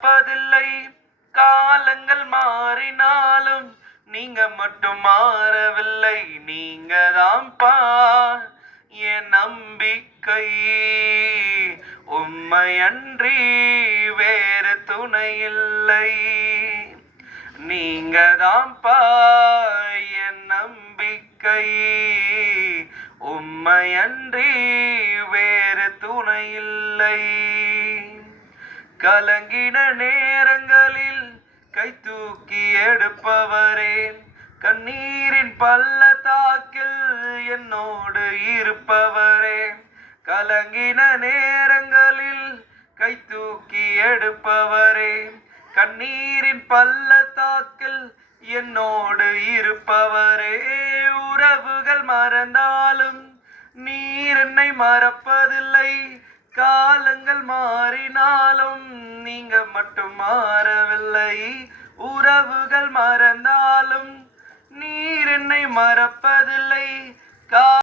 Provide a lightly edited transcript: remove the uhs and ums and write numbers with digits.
பதில்லை. காலங்கள் மாறினாலும் நீங்க மட்டும் மாறவில்லை. நீங்க தான்ப்பா என் நம்பிக்கை. உம்மையன்றி வேறு துணை இல்லை. நீங்க தான்ப்பா என் நம்பிக்கை. உம்மையன்றி வேறு துணை இல்லை. கலங்கின நேரங்களில் கை தூக்கி எடுப்பவரே, கண்ணீரின் பள்ளத்தாக்கில் என்னோடு இருப்பவரே. கலங்கின நேரங்களில் கை தூக்கி எடுப்பவரே, கண்ணீரின் பள்ளத்தாக்கில் என்னோடு இருப்பவரே. உறவுகள் மறந்தாலும் நீர் என்னை மறப்பதில்லை. காலங்கள் மாறினாலும் நீங்க மட்டும் மாறவில்லை. உறவுகள் மறந்தாலும் நீர் என்னை மறப்பதில்லை.